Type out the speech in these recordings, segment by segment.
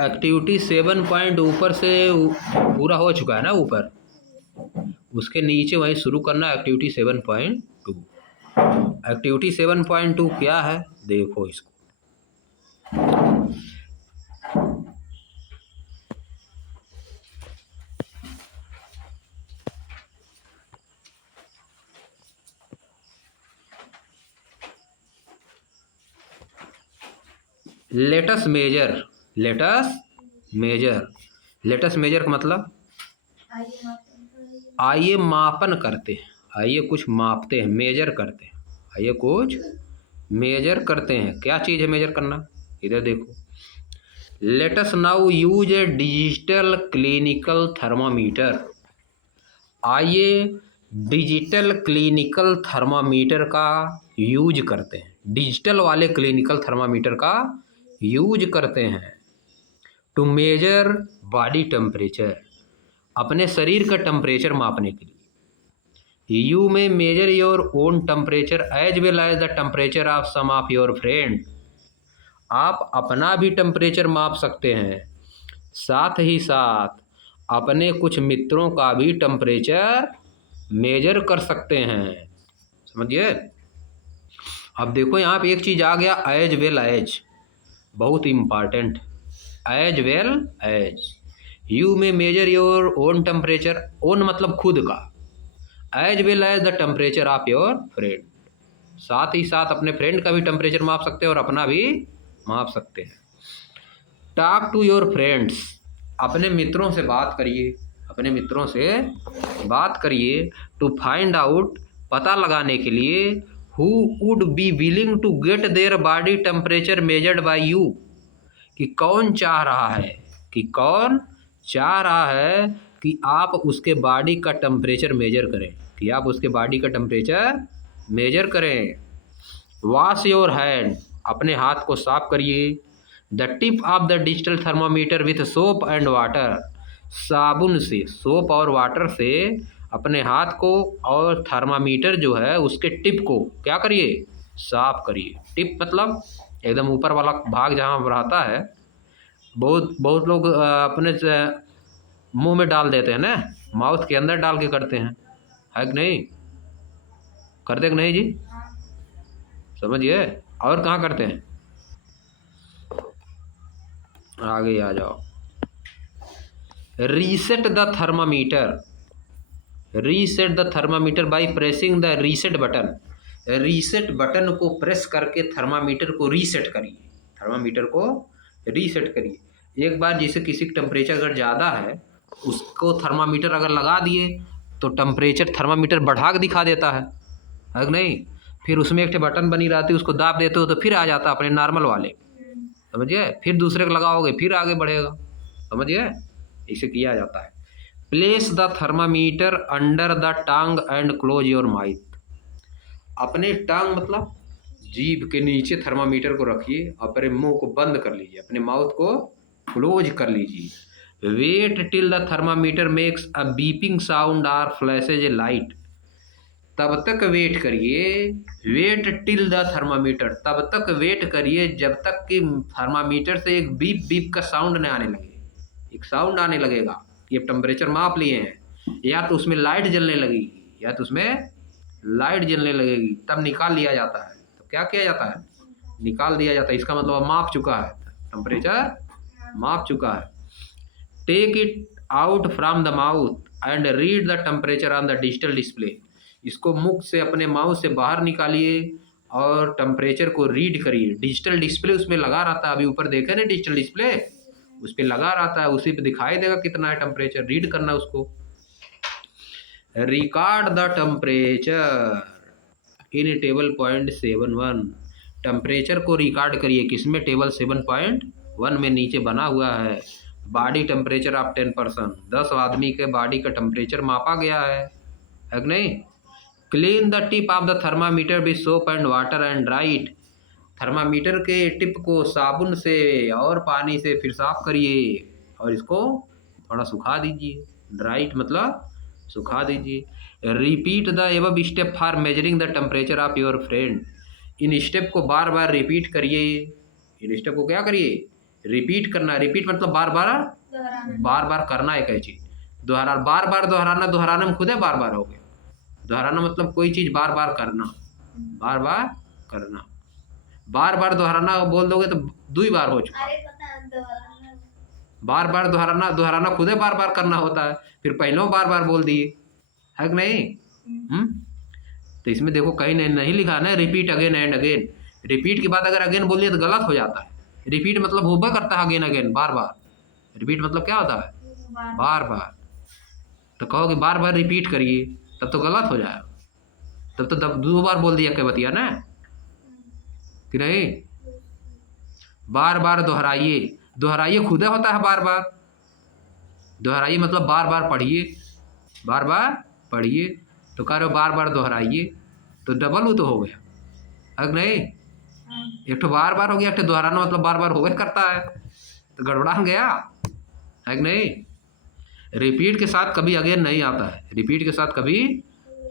Activity 7 point ऊपर से पूरा हो चुका है ना ऊपर, उसके नीचे वहीं शुरू करना एक्टिविटी 7.2। एक्टिविटी 7.2 क्या है देखो इसको। Let's measure, let's measure, let's measure का मतलब आइए मापन करते हैं, आइए कुछ मापते हैं, मेजर करते हैं, आइए कुछ मेजर करते हैं। क्या चीज़ है मेजर करना, इधर देखो। लेटस नाउ यूज ए डिजिटल क्लिनिकल थर्मामीटर। आइए डिजिटल क्लिनिकल थर्मामीटर का यूज करते हैं, डिजिटल वाले क्लिनिकल थर्मामीटर का यूज करते हैं टू मेजर बॉडी टेम्परेचर, अपने शरीर का टेम्परेचर मापने के लिए। You may measure your own temperature as well as the temperature of some of your friend. आप अपना भी टेम्परेचर माप सकते हैं, साथ ही साथ अपने कुछ मित्रों का भी टेम्परेचर मेजर कर सकते हैं। समझिए। अब देखो यहाँ पे एक चीज़ आ गया, एज वेल एज, बहुत important. As well as, you may measure your own temperature, own मतलब खुद का, as well as the temperature of your friend, साथ ही साथ अपने फ्रेंड का भी टेम्परेचर माप सकते हैं और अपना भी माप सकते हैं। टॉक टू योर फ्रेंड्स, अपने मित्रों से बात करिए, अपने मित्रों से बात करिए टू फाइंड आउट, पता लगाने के लिए, who would be willing to get their body temperature measured by you, कि कौन चाह रहा है, कि कौन चाह रहा है कि आप उसके बॉडी का टेम्परेचर मेजर करें, कि आप उसके बॉडी का टेम्परेचर मेजर करें। वॉश योर हैंड, अपने हाथ को साफ करिए। The tip of the digital thermometer with soap and water, साबुन से, सोप और वाटर से अपने हाथ को और थर्मामीटर जो है उसके टिप को क्या करिए, साफ करिए। टिप मतलब एकदम ऊपर वाला भाग जहाँ रहता है, बहुत बहुत लोग अपने मुंह में डाल देते हैं ना, माउथ के अंदर डाल के करते हैं, है कि नहीं, करते कि नहीं जी, समझिए। और कहाँ करते हैं, आगे आ जाओ। Reset the thermometer, reset the thermometer by pressing the reset button, reset button को प्रेस करके थर्मामीटर को रीसेट करिए, थर्मामीटर को रीसेट करिए। एक बार जैसे किसी का टेम्परेचर अगर ज़्यादा है, उसको थर्मामीटर अगर लगा दिए तो टेम्परेचर थर्मामीटर बढ़ा के दिखा देता है कि नहीं, फिर उसमें एक बटन बनी रहती है, उसको दाब देते हो तो फिर आ जाता है अपने नॉर्मल वाले, समझिए। फिर दूसरे को लगाओगे फिर आगे बढ़ेगा, समझिए, इसे किया जाता है। Place the thermometer under the tongue and close your mouth, अपने टंग मतलब जीभ के नीचे थर्मामीटर को रखिए, अपने मुंह को बंद कर लीजिए, अपने माउथ को क्लोज कर लीजिए। Wait till the thermometer makes a beeping sound और फ्लैशेज ए लाइट, तब तक वेट करिए, वेट टिल द थर्मामीटर, तब तक वेट करिए जब तक कि थर्मामीटर से एक बीप बीप का साउंड नहीं आने लगे, एक साउंड आने लगेगा कि अब टेम्परेचर माप लिए हैं, या तो उसमें लाइट जलने लगेगी, या तो उसमें लाइट जलने लगेगी, तब निकाल लिया जाता है। तो क्या किया जाता है, निकाल दिया जाता है, इसका मतलब माप चुका है, टेम्परेचर माप चुका है। Take it out from the mouth and read the temperature on the digital display, इसको मुख से अपने माउथ से बाहर निकालिए और टेम्परेचर को रीड करिए। डिजिटल डिस्प्ले उसमें लगा रहता है, अभी ऊपर देखे ना डिजिटल डिस्प्ले, उस पर लगा रहता है, उसी पे दिखाई देगा कितना है टेम्परेचर, रीड करना उसको। Record the temperature in table 0.71, temperature को रिकॉर्ड करिए, किसमें, टेबल 7.1 में नीचे बना हुआ है। बॉडी टेम्परेचर ऑफ 10%, 10 आदमी के बॉडी का टेम्परेचर मापा गया है कि नहीं। Clean the tip of the thermometer with soap and water and dry it, thermometer के टिप को साबुन से और पानी से फिर साफ करिए और इसको थोड़ा सुखा दीजिए, ड्राइट मतलब सुखा दीजिए। Repeat the above step for measuring the temperature of your friend, in step को बार बार रिपीट करिए, इन स्टेप को क्या करिए, रिपीट करना, रिपीट मतलब बार बार करना एक ही चीज। दोहरा, बार बार दोहराना, दोहराना में खुद है बार बार हो गया। दोहराना मतलब कोई चीज बार बार करना, बार बार करना। बार बार दोहराना बोल दोगे तो 2 बार हो चुका। बार बार दोहराना, दोहराना खुद है बार बार करना होता है, फिर पहले बार बार बोल दिए, है कि नहीं? तो इसमें देखो कहीं नहीं लिखा ना repeat again and again. Repeat के बाद अगर अगेन बोल दिया तो गलत हो जाता है। रिपीट मतलब होबे करता है अगेन अगेन, बार बार। रिपीट मतलब क्या होता है? बार बार। तो कहोगे बार बार रिपीट करिए, तब तो गलत हो जाएगा। तब तो 2 बार बोल दिया क्या बतिया ना, कि नहीं? बार बार दोहराइए, दोहराइए खुद होता है बार बार। दोहराइए मतलब बार बार पढ़िए, बार बार पढ़िए। तो कह रहे हो बार बार दोहराइए, तो डबल वो तो हो गया, है नहीं? एक तो बार बार हो गया, एक तो दोहराना मतलब बार बार होगा करता है, तो गड़बड़ा गया, है कि नहीं? रिपीट के साथ कभी अगेन नहीं आता है, रिपीट के साथ कभी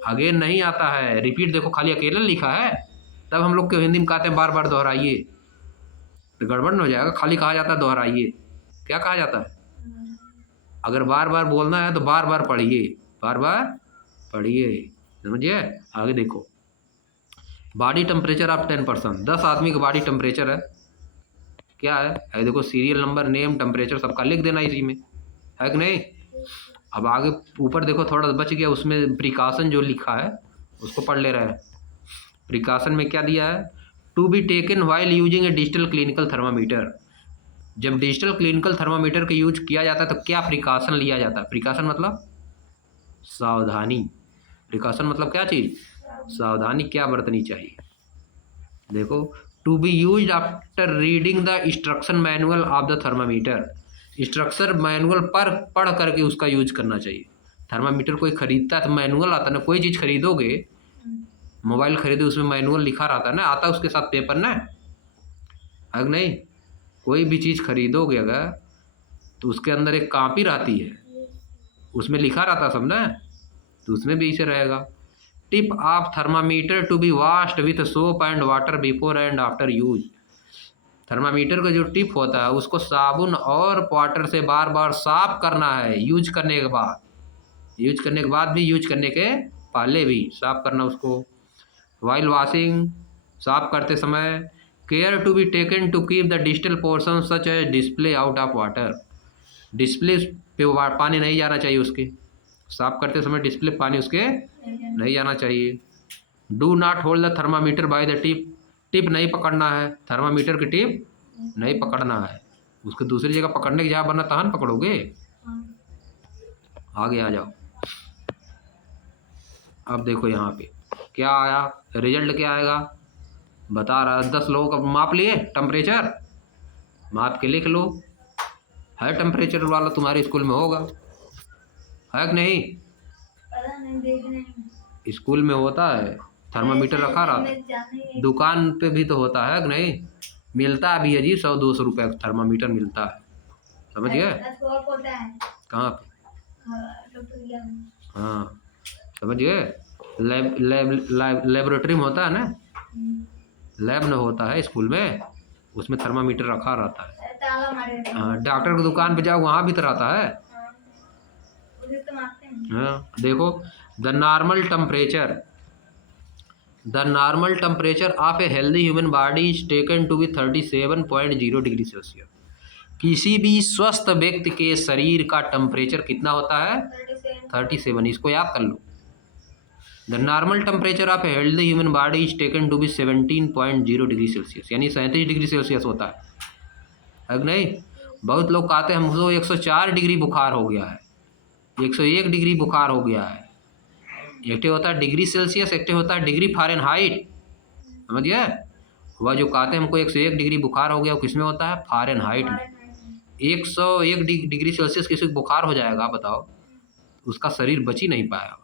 अगेन नहीं आता है। रिपीट देखो खाली अकेला लिखा है, तब हम लोग के हिंदी में कहते हैं बार बार दोहराइए, तो गड़बड़ न हो जाएगा। खाली कहा जाता है दोहराइए, क्या कहा जाता है? अगर बार बार बोलना है तो बार बार पढ़िए, बार बार पढ़िए, समझिए? आगे देखो, बॉडी टेम्परेचर ऑफ 10%। 10 आदमी का बॉडी टेम्परेचर है, क्या है? देखो सीरियल नंबर, नेम, टेम्परेचर सबका लिख देना इसी में, है कि नहीं? अब आगे ऊपर देखो थोड़ा बच गया, उसमें प्रिकॉशन जो लिखा है उसको पढ़ ले रहे हैं। प्रिकॉशन में क्या दिया है? To be taken while using a digital clinical thermometer. जब डिजिटल क्लिनिकल थर्मामीटर का यूज किया जाता है तो क्या प्रिकॉशन लिया जाता है? प्रिकॉशन मतलब सावधानी। प्रिकॉशन मतलब क्या चीज़? सावधानी क्या बरतनी चाहिए। देखो, to be use after reading the instruction manual of the thermometer. Instruction manual पर पढ़ करके उसका यूज करना चाहिए। थर्मामीटर कोई खरीदता है तो मैनुअल आता है ना, कोई चीज़ खरीदोगे, मोबाइल खरीदो उसमें मैनुअल लिखा रहता है ना, आता है उसके साथ पेपर ना, है नहीं? कोई भी चीज़ खरीदोगे अगर तो उसके अंदर एक कॉपी रहती है, उसमें लिखा रहता सब ना, तो उसमें भी इसे रहेगा। Tip of thermometer to be washed with soap and water before and after use. Thermometer का जो टिप होता है उसको साबुन और वाटर से बार बार साफ करना है, यूज करने के बाद। यूज करने के बाद भी, यूज करने के पहले भी साफ करना उसको। वाइल वॉशिंग, साफ करते समय, care to be taken to keep the digital portion such as display out of water. Display पे पानी नहीं जाना चाहिए उसके, साफ करते समय डिस्प्ले पानी उसके नहीं जाना चाहिए। Do not hold the thermometer by the tip. Tip नहीं पकड़ना है, थर्मामीटर की टिप नहीं पकड़ना है, उसको दूसरी जगह पकड़ने की जगह बनना तहन पकड़ोगे। आगे आ जाओ। अब देखो यहाँ पे क्या आया, रिजल्ट क्या आएगा बता रहा है। 10 लोगों का माप लिए टेम्परेचर, माप के लिख लो। है टेम्परेचर वाला तुम्हारे स्कूल में होगा, है कि नहीं? पता नहीं, देखने स्कूल में होता है, थर्मामीटर रखा रहता है। दुकान पे भी तो होता है कि नहीं? मिलता भी है जी, 100-200 रुपये का थर्मामीटर मिलता है, समझ गए? कहाँ पे? हाँ, समझ गए? लेबोरेटरी में होता है ना, लैब में होता है स्कूल में, उसमें थर्मामीटर रखा रहता है। हाँ, डॉक्टर की दुकान पे जाओ वहाँ भी तो रहता है। हाँ, देखो, the normal temperature of a healthy human body is taken to be 37.0 degree Celsius. किसी भी स्वस्थ व्यक्ति के शरीर का टेम्परेचर कितना होता है? 37। इसको याद कर लो। The normal temperature of a healthy human body is taken to be 17.0 degree Celsius, यानी 37 डिग्री सेल्सियस होता है कि नहीं? बहुत लोग कहते हैं हमको 104 डिग्री बुखार हो गया है, 101 डिग्री बुखार हो गया है। एक होता है डिग्री सेल्सियस, एक होता है डिग्री फ़ारेनहाइट, समझ गए? वह जो कहते हैं हमको 101 डिग्री बुखार हो गया, वो किसमें होता है? फ़ारेनहाइट में। 101 डिग्री सेल्सियस किसी को बुखार हो जाएगा बताओ, उसका शरीर बच ही नहीं पाएगा।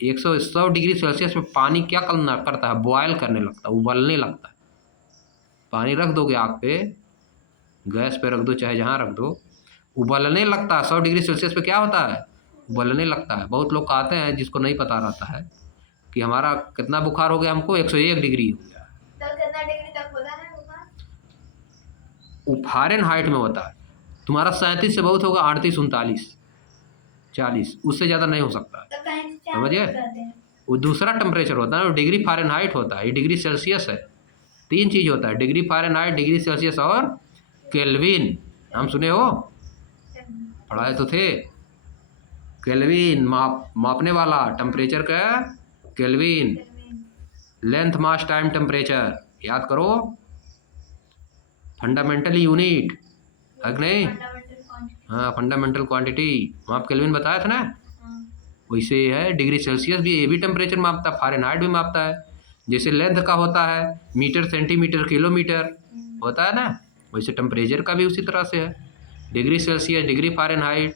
100 डिग्री सेल्सियस में पानी क्या करता है? बॉयल करने लगता है, उबलने लगता है। पानी रख दोगे आग पे, गैस पे रख दो, चाहे जहाँ रख दो, उबलने लगता है। 100 डिग्री सेल्सियस पे क्या होता है? उबलने लगता है। बहुत लोग कहते हैं, जिसको नहीं पता रहता है, कि हमारा कितना बुखार हो गया, हमको 101 डिग्री हो गया। तो कितना डिग्री तक होता है बुखार? वो फ़ारेनहाइट में होता है। तुम्हारा 37 से बहुत होगा 38, 39, 40, उससे ज़्यादा नहीं हो सकता है। तो कहीं से क्या समझिए? करते हैं? वो दूसरा टेम्परेचर होता है, वो डिग्री फ़ारेनहाइट होता है, ये डिग्री सेल्सियस है। 3 चीज़ होता है, डिग्री फ़ारेनहाइट, डिग्री सेल्सियस और केल्विन। नाम सुने हो? पढ़ाए तो थे। केल्विन मापने वाला, टेम्परेचर का kelvin. Length mass time temperature याद करो, फंडामेंटल यूनिट है कि नहीं? हाँ, फंडामेंटल क्वांटिटी। माप केल्विन बताया था ना, वैसे ही है। डिग्री सेल्सियस भी, ये भी टेम्परेचर मापता है, फ़ारेनहाइट भी मापता है। जैसे लेंथ का होता है मीटर, सेंटीमीटर, किलोमीटर होता है ना, वैसे टेम्परेचर का भी उसी तरह से है। डिग्री सेल्सियस, डिग्री फ़ारेनहाइट,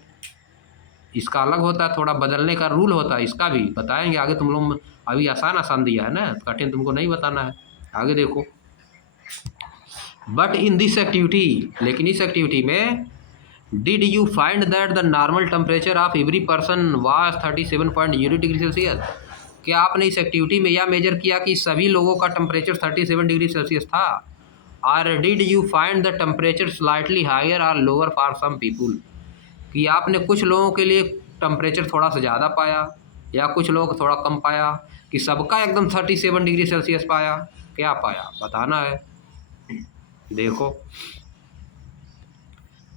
इसका अलग होता है, थोड़ा बदलने का रूल होता है, इसका भी बताएंगे आगे। तुम लोग अभी आसान आसान दिया है ना, कठिन तुमको नहीं बताना है, आगे देखो। बट इन दिस एक्टिविटी, लेकिन इस एक्टिविटी में, did you find that the normal temperature of every person was 37.0 degree Celsius? क्या आपने इस एक्टिविटी में यह मेजर किया कि सभी लोगों का टेम्परेचर 37 डिग्री सेल्सियस था? और did you find the temperature slightly higher और लोअर फॉर सम पीपुल? कि आपने कुछ लोगों के लिए टेम्परेचर थोड़ा सा ज़्यादा पाया या कुछ लोगों को थोड़ा कम पाया, कि सबका एकदम 37 डिग्री सेल्सियस पाया? क्या पाया बताना है। देखो,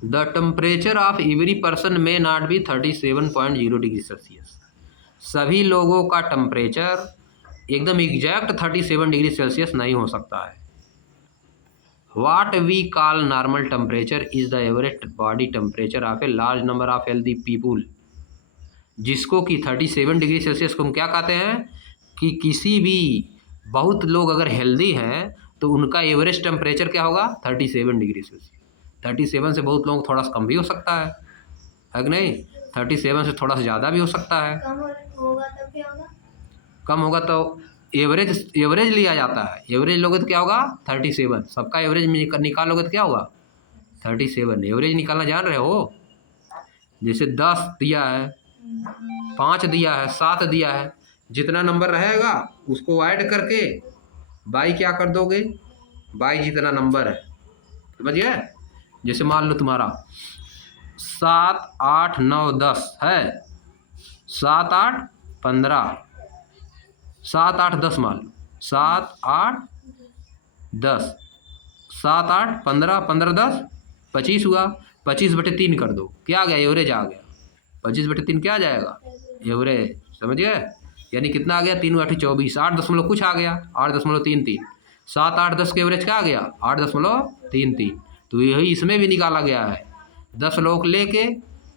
the temperature of every person में नॉट बी 37.0 डिग्री सेल्सियस। सभी लोगों का टेम्परेचर एकदम एग्जैक्ट 37 डिग्री सेल्सियस नहीं हो सकता है। What we call normal temperature is the average body temperature of a large number of healthy people। जिसको कि 37 डिग्री सेल्सियस को हम क्या कहते हैं, कि किसी भी बहुत लोग अगर हेल्दी हैं तो उनका एवरेज टेम्परेचर क्या होगा, 37 डिग्री सेल्सियस। 37 से बहुत लोगों को थोड़ा सा कम भी हो सकता है कि नहीं? 37 से थोड़ा सा ज़्यादा भी हो सकता है। कम होगा तब क्या होगा? कम होगा तो एवरेज लिया जाता है। एवरेज लोगे तो क्या होगा, 37। सबका एवरेज निकालोगे तो क्या होगा, 37। एवरेज निकालना जान रहे हो? जैसे 10 दिया है, 5 दिया है, 7 दिया है, जितना नंबर रहेगा उसको ऐड करके बाई क्या कर दोगे, बाई जितना नंबर है, समझिए? जैसे मान लो तुम्हारा 7, 8, 9, 10 है, 7, 8, 15, 7, 8, 10 मान लो, 7, 8, 10, 7, 8, 15, 15, 10, 25 हुआ। 25/3 कर दो, क्या आ गया, एवरेज आ गया। 25/3 क्या आ जाएगा, एवरेज, समझिए? यानी कितना आ गया, 3 8 24, 8 दशमलव कुछ आ गया, 8.33। 7, 8, 10 के एवरेज क्या आ गया, 8.33। तो यही इसमें भी निकाला गया है। 10 लोग लेके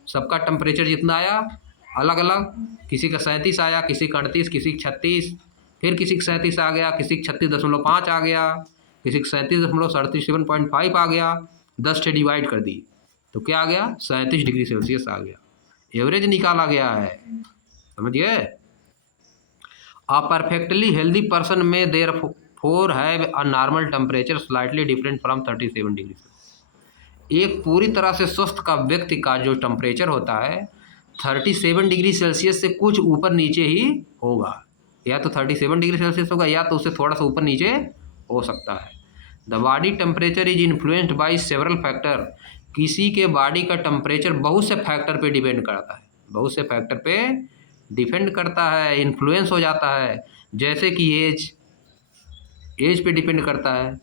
सबका टेम्परेचर जितना आया अलग अलग, किसी का 37 आया, किसी का 38, किसी का 36, फिर किसी का 37 आ गया, किसी का 36.5 आ गया, किसी का 37.5 आ गया। 10 से डिवाइड कर दी तो क्या आ गया, 37 डिग्री सेल्सियस आ गया। एवरेज निकाला गया है, समझिए? A perfectly healthy person may therefore have a normal temperature slightly different from 37 degree Celsius. एक पूरी तरह से स्वस्थ का व्यक्ति का जो टेम्परेचर होता है 37 डिग्री सेल्सियस से कुछ ऊपर नीचे ही होगा। या तो 37 डिग्री सेल्सियस होगा या तो उससे थोड़ा सा ऊपर नीचे हो सकता है। The body temperature is influenced by several factor. किसी के बॉडी का टेम्परेचर बहुत से फैक्टर पे डिपेंड करता है, बहुत से फैक्टर पे डिपेंड करता है, इन्फ्लुएंस हो जाता है। जैसे कि एज पे डिपेंड करता है,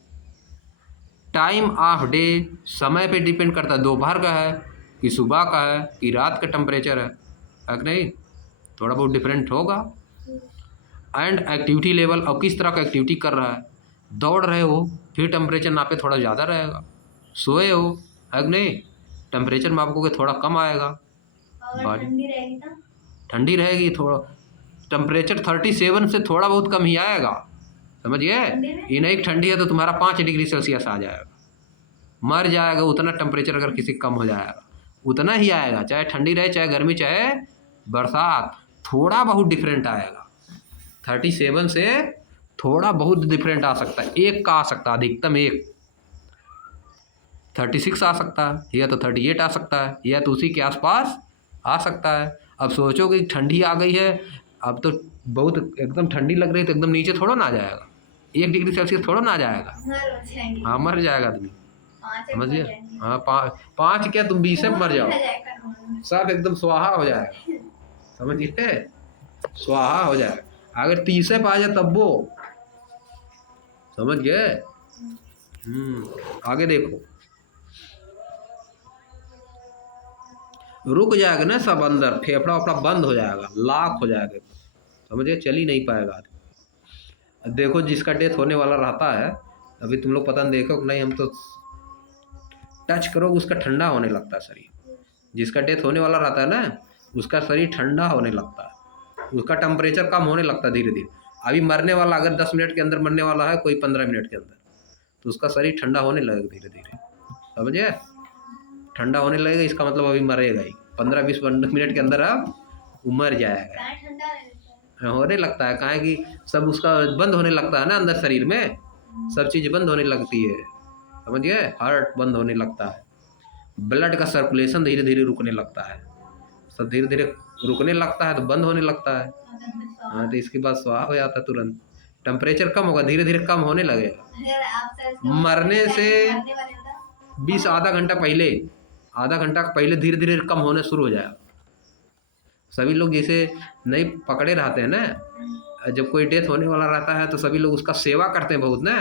टाइम ऑफ डे, समय पे डिपेंड करता है, दोपहर का है कि सुबह का है कि रात का टेम्परेचर है कि नहीं, थोड़ा बहुत डिफरेंट होगा। एंड एक्टिविटी लेवल, और किस तरह का एक्टिविटी कर रहा है, दौड़ रहे हो फिर टेम्परेचर नापे थोड़ा ज़्यादा रहेगा, सोए हो है कि नहीं, टेम्परेचर मापोगे थोड़ा कम आएगा। और ठंडी रहेगी तो ठंडी रहेगी, थोड़ा टेम्परेचर 37 से थोड़ा बहुत कम ही आएगा, समझिए? ये नहीं ठंडी है तो तुम्हारा 5 डिग्री सेल्सियस आ जाएगा, मर जाएगा। उतना टेम्परेचर अगर किसी कम हो जाएगा उतना ही आएगा, चाहे ठंडी रहे, चाहे गर्मी, चाहे बरसात, थोड़ा बहुत डिफरेंट आएगा। 37 से थोड़ा बहुत डिफरेंट आ सकता है, एक का आ सकता है, अधिकतम एक। 36 आ सकता है या तो 38 आ सकता है या तो उसी के आसपास आ सकता है। अब सोचो कि ठंडी आ गई है, अब तो बहुत एकदम ठंडी लग रही है तो एकदम नीचे थोड़ा ना आ जाएगा, 1 डिग्री सेल्सियस थोड़ा ना आ जाएगा, हाँ मर जाएगा आदमी। 5 समझिए। हाँ, 5 क्या, तुम 20 में मर जाओ, सब एकदम स्वाहा हो जाएगा, समझिए, स्वाहा हो जाएगा। अगर 30 पे आ जाए तब वो, समझ गए। आगे देखो, रुक जाएगा ना सब अंदर, फेफड़ा वफड़ा बंद हो जाएगा, लाख हो जाएगा, समझिए, चल ही नहीं पाएगा। देखो जिसका डेथ होने वाला रहता है, अभी तुम लोग पता नहीं देखो नहीं, हम तो टच करोगे उसका ठंडा होने लगता है शरीर। जिसका डेथ होने वाला रहता है ना, उसका शरीर ठंडा होने लगता है, उसका टेम्परेचर कम होने लगता है धीरे धीरे। अभी मरने वाला अगर 10 मिनट के अंदर मरने वाला है, कोई 15 मिनट के अंदर, तो उसका शरीर ठंडा होने लगेगा धीरे धीरे, समझे। ठंडा होने लगेगा इसका मतलब अभी मरेगा ही, 15-20 मिनट के अंदर अब मर जाएगा। होने लगता है, कहाँ कि सब उसका बंद होने लगता है ना अंदर शरीर में, सब चीज़ बंद होने लगती है, समझिए, हार्ट बंद होने लगता है, ब्लड का सर्कुलेशन धीरे धीरे रुकने लगता है, सब धीरे धीरे रुकने लगता है तो बंद होने लगता है। हाँ, तो इसके बाद स्वाहा हो जाता है तुरंत, टेम्परेचर कम होगा, धीरे धीरे कम होने लगेगा। मरने से 20 आधा घंटा पहले धीरे धीरे कम होने शुरू हो जाएगा। सभी लोग जैसे नहीं पकड़े रहते हैं ना, जब कोई डेथ होने वाला रहता है तो सभी लोग उसका सेवा करते हैं बहुत ना,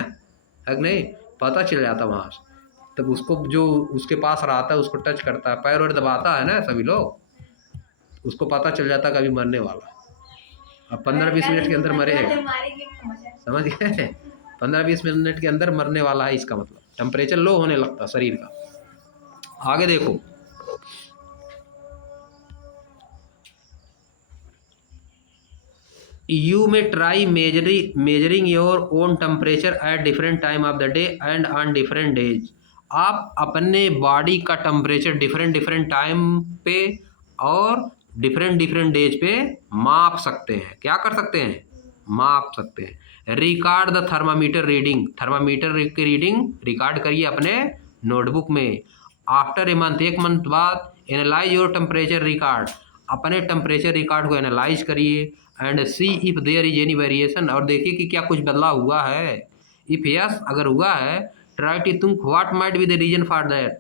है कि नहीं, पता चल जाता वहाँ से, तब उसको जो उसके पास रहता है उसको टच करता है, पैर वैर दबाता है ना सभी लोग, उसको पता चल जाता है कि अभी मरने वाला, अब 15-20 मिनट के अंदर मरेगा, समझ गए, 15-20 मिनट के अंदर मरने वाला है, इसका मतलब टेम्परेचर लो होने लगता है शरीर का। आगे देखो, you may try measuring your own temperature at different time of the day and on different days। आप अपने बॉडी का टेम्परेचर डिफरेंट टाइम पे और डिफरेंट डेज पे माप सकते हैं। क्या कर सकते हैं? माप सकते हैं। Record the thermometer reading, thermometer की रीडिंग रिकॉर्ड करिए अपने नोटबुक में। आफ्टर ए मंथ, 1 मंथ बाद एनालाइज योर टेम्परेचर रिकॉर्ड, अपने टेम्परेचर रिकॉर्ड को एनालाइज करिए and see if there is any variation, और देखिए कि क्या कुछ बदलाव हुआ है। इफ यस, अगर हुआ है, try to think what might be the reason for that,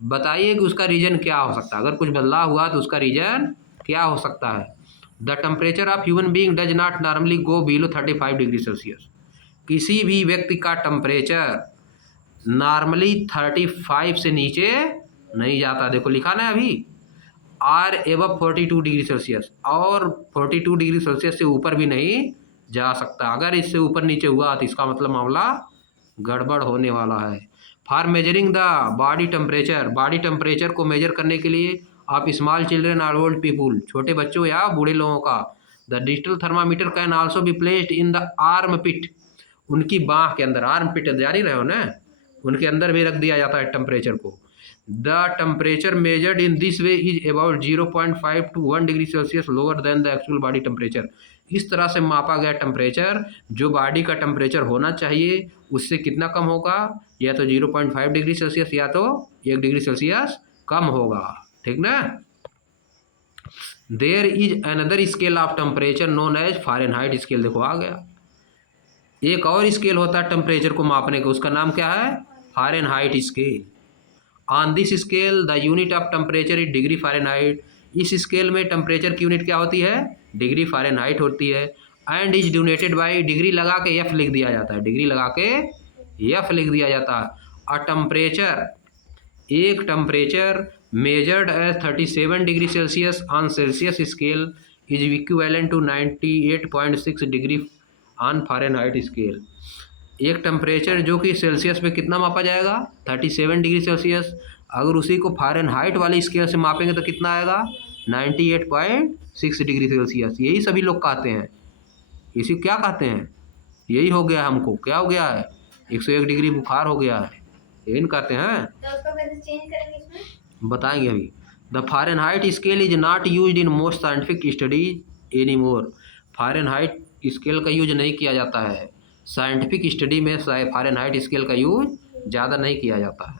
बताइए कि उसका रीजन क्या हो सकता है। अगर कुछ बदलाव हुआ तो उसका रीजन क्या हो सकता है। The temperature of human being does not normally go below 35 degree Celsius, किसी भी व्यक्ति का टेम्परेचर नॉर्मली 35 से नीचे नहीं जाता। देखो लिखा ना अभी, आर एबव 42 डिग्री सेल्सियस, और 42 डिग्री सेल्सियस से ऊपर भी नहीं जा सकता। अगर इससे ऊपर नीचे हुआ तो इसका मतलब मामला गड़बड़ होने वाला है। For measuring the body temperature, body temperature को मेजर करने के लिए आप स्मॉल चिल्ड्रेन और ओल्ड पीपुल, छोटे बच्चों या बूढ़े लोगों का, the digital thermometer can also be placed in the armpit, उनकी बाँह के अंदर, आर्म पिट जारी रहे हो ना, उनके अंदर भी रख दिया जाता है टेम्परेचर को। The temperature measured in this way is about 0.5 to 1 degree Celsius lower than the actual body temperature. इस तरह से मापा गया टेम्परेचर, जो बॉडी का टेम्परेचर होना चाहिए उससे कितना कम होगा, या तो 0.5 डिग्री सेल्सियस या तो 1 डिग्री सेल्सियस कम होगा, ठीक ना। There is another scale of temperature known as Fahrenheit scale, देखो आ गया। एक और स्केल होता है टेम्परेचर को मापने का, उसका नाम क्या है? Fahrenheit scale. On this scale the unit of temperature is degree Fahrenheit, इस स्केल में टेम्परेचर की यूनिट क्या होती है? डिग्री फ़ारेनहाइट होती है। And is donated by, degree लगा के एफ लिख दिया जाता है, डिग्री लगा के एफ लिख दिया जाता है। अ टेम्परेचर, एक temperature measured as 37 degree Celsius on Celsius scale is equivalent to 98.6 degree on Fahrenheit scale. एक टेम्परेचर जो कि सेल्सियस में कितना मापा जाएगा? 37 डिग्री सेल्सियस, अगर उसी को फ़ारेनहाइट वाली स्केल से मापेंगे तो कितना आएगा? 98.6 डिग्री सेल्सियस। यही सभी लोग कहते हैं, इसी क्या कहते हैं? यही हो गया हमको, क्या हो गया है? 101 डिग्री बुखार हो गया है, यही कहते हैं। तो उसको कैसे चेंज करेंगे इसमें? बताएंगे अभी। The Fahrenheit scale is not used in most scientific studies any more, Fahrenheit scale का यूज नहीं किया जाता है साइंटिफिक स्टडी में, फ़ारेनहाइट स्केल का यूज ज़्यादा नहीं किया जाता है।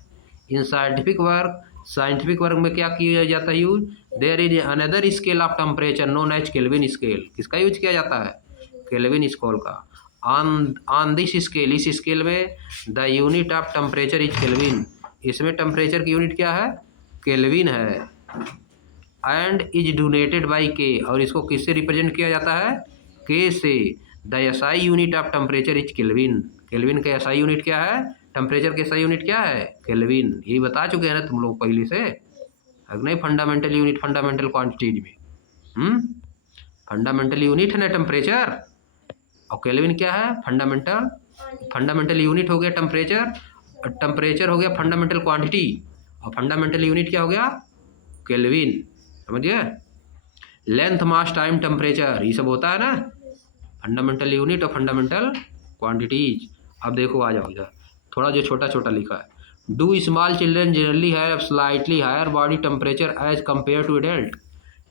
इन साइंटिफिक वर्क में क्या किया जाता है use? There is another scale of temperature known as Kelvin scale, किसका यूज किया जाता है? केल्विन स्केल का। ऑन दिस स्केल, इस स्केल में the unit of temperature is Kelvin, इसमें टेम्परेचर की यूनिट क्या है? केल्विन है। एंड इज डोनेटेड बाई के, और इसको किससे रिप्रेजेंट किया जाता है? के से। The SI unit of temperature is kelvin. Kelvin का एसआई यूनिट क्या है? टेम्परेचर का एसआई यूनिट क्या है? केल्विन। यही बता चुके हैं ना तुम लोग पहले से, अगर नहीं फंडामेंटल यूनिट फंडामेंटल क्वांटिटीज में। फंडामेंटल यूनिट है ना टेम्परेचर, और केल्विन क्या है? फंडामेंटल यूनिट हो गया टेम्परेचर, और टेम्परेचर हो गया फंडामेंटल क्वांटिटी, और फंडामेंटल यूनिट क्या हो गया? केल्विन। समझिए? लेंथ मास टाइम टेम्परेचर ये सब होता है ना, फंडामेंटल यूनिट और फंडामेंटल क्वांटिटीज। अब देखो आ जाओ इधर, थोड़ा जो छोटा छोटा लिखा है। Do small children generally have slightly higher body temperature as compared to adult.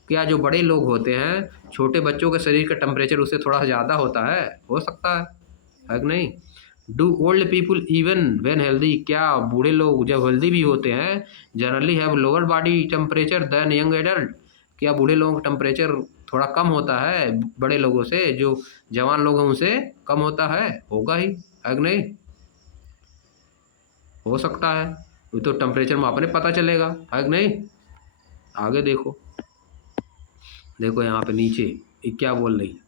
क्या जो बड़े लोग होते हैं, छोटे बच्चों के शरीर का टेम्परेचर उससे थोड़ा ज़्यादा होता है? हो सकता है कि नहीं? Do old people even when healthy, क्या बूढ़े लोग जब हेल्दी भी होते हैं generally have lower body temperature than young adult. क्या बूढ़े लोगों का टेम्परेचर थोड़ा कम होता है बड़े लोगों से, जो जवान लोग हैं उनसे कम होता है? होगा ही, है कि नहीं? हो सकता है, वो तो टेम्परेचर में अपने पता चलेगा, है कि नहीं? आगे देखो, देखो यहाँ पे नीचे ये क्या बोल रही है?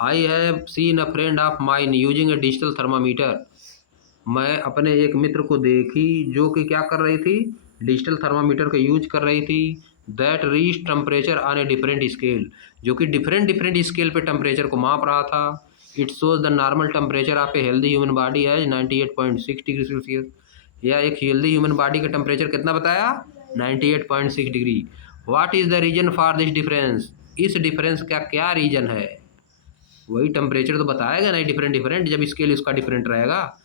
I have seen a friend of mine using a digital thermometer. मैं अपने एक मित्र को देखी जो कि क्या कर रही थी? डिजिटल थर्मामीटर का यूज कर रही थी। That reach temperature on a different scale, जो कि डिफरेंट स्केल पे टेम्परेचर को माप रहा था। It shows the normal temperature of a healthy human body है 98.6 डिग्री सेल्सियस। या एक हेल्दी ह्यूमन बॉडी का टेम्परेचर कितना बताया? 98.6 degree. What is the reason for this difference? इस डिफरेंस का क्या रीजन है? वही टेम्परेचर तो बताएगा नहीं, डिफरेंट जब स्केल उसका डिफरेंट रहेगा।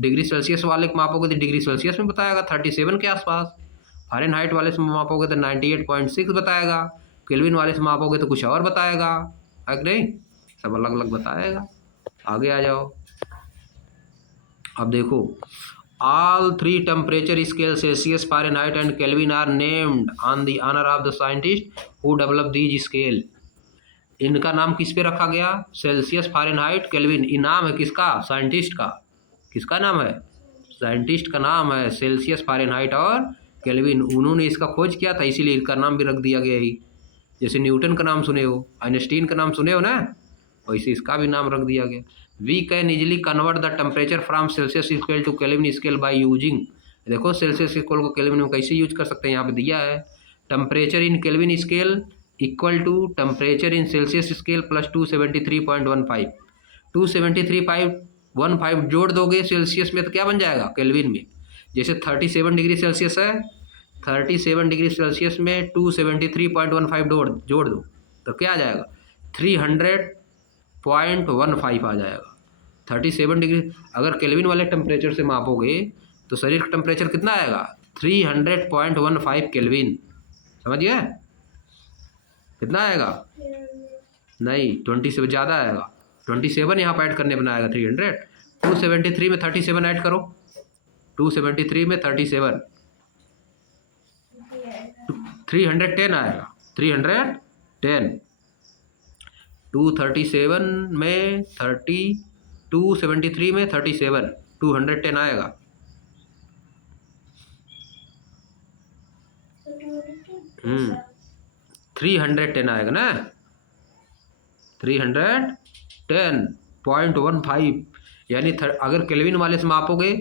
डिग्री सेल्सियस वाले को मापोगे तो डिग्री सेल्सियस में बताएगा 37 के आसपास, फ़ारेनहाइट वाले से मापोगे तो 98.6 बताएगा, केल्विन वाले से मापोगे तो कुछ और बताएगा, है कि नहीं? सब अलग अलग बताएगा। आगे आ जाओ, अब देखो, all three temperature scale Celsius Fahrenheit and Kelvin are named on the honour of the scientist who develop these scale. इनका नाम किस पे रखा गया? Celsius, Fahrenheit, Kelvin. ये नाम है किसका? साइंटिस्ट का। किसका नाम है? साइंटिस्ट का नाम है सेल्सियस, फ़ारेनहाइट और केल्विन। उन्होंने इसका खोज किया था, इसीलिए इनका नाम भी रख दिया गया ही। जैसे न्यूटन का नाम सुने हो, आइंस्टीन का नाम सुने हो ना, वैसे इसका भी नाम रख दिया गया। We can easily convert the temperature from Celsius scale to Kelvin scale by using. देखो सेल्सियस स्केल को केल्विन में कैसे यूज कर सकते हैं, यहाँ पे दिया है। Temperature in Kelvin scale equal to temperature in Celsius scale plus 273.15। 273.15 जोड़ दोगे सेल्सियस में तो क्या बन जाएगा केल्विन में? जैसे 37 डिग्री सेल्सियस है, 37 डिग्री सेल्सियस में 273.15 जोड़ दो तो क्या आ जाएगा? 300.15 आ जाएगा। 37 डिग्री अगर केल्विन वाले टेम्परेचर से मापोगे तो शरीर का टेम्परेचर कितना आएगा? 300.15 केल्विन। समझिए? कितना आएगा? नहीं, 20 से ज़्यादा आएगा। 27 यहाँ पर ऐड करने बनाएगा 300। 273 में 37 ऐड करो, 273 में 37, 310 आएगा। 310 237 में 30, 273 में 37, 210 आएगा। 310 आएगा ना, 310.15 यानी अगर केल्विन वाले से मापोगे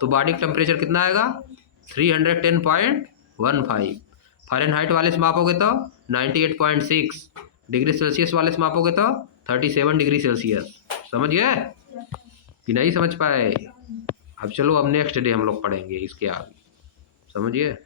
तो बॉडी का टेम्परेचर कितना आएगा? 310.15। फ़ारेनहाइट वाले से मापोगे तो 98.6, डिग्री सेल्सियस वाले से मापोगे तो 37 डिग्री सेल्सियस। समझ गए कि नहीं समझ पाए? अब चलो, अब नेक्स्ट डे हम लोग पढ़ेंगे इसके आगे। समझिए?